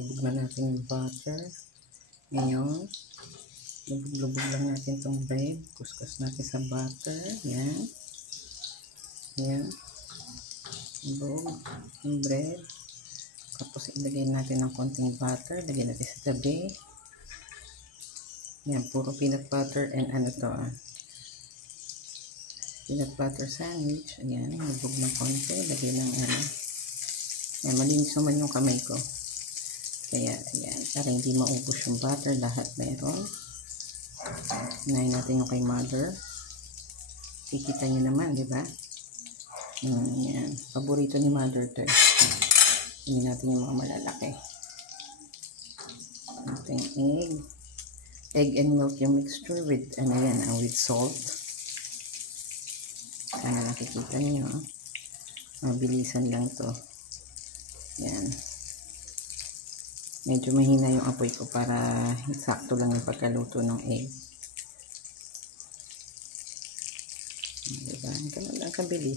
Lubog na natin yung butter. Ngayon, lubog-lubog lang natin itong bread. Kuskus natin sa butter. Yan. Yan. Lubog yung bread. Tapos ilagay natin ng konting butter. Lagay natin sa tabi. Yan, puro peanut butter and ano to peanut butter sandwich. Ayan, lubog ng konti. Lagay ng ano. Yan, malinis naman yung kamay ko. Kaya, ayan, para hindi maubos yung butter, lahat meron. Unahin natin yung kay mother. Kikita nyo naman, di ba? Ayan, paborito ni mother to. Hindi natin yung mga malalaki. Ating egg. Egg and milk yung mixture with, ano yan, with salt. Sana nakikita nyo. Mabilisan lang to. Yan. Medyo mahina yung apoy ko para sakto lang yung pagkaluto ng egg. Diba? Ganun lang kabilis.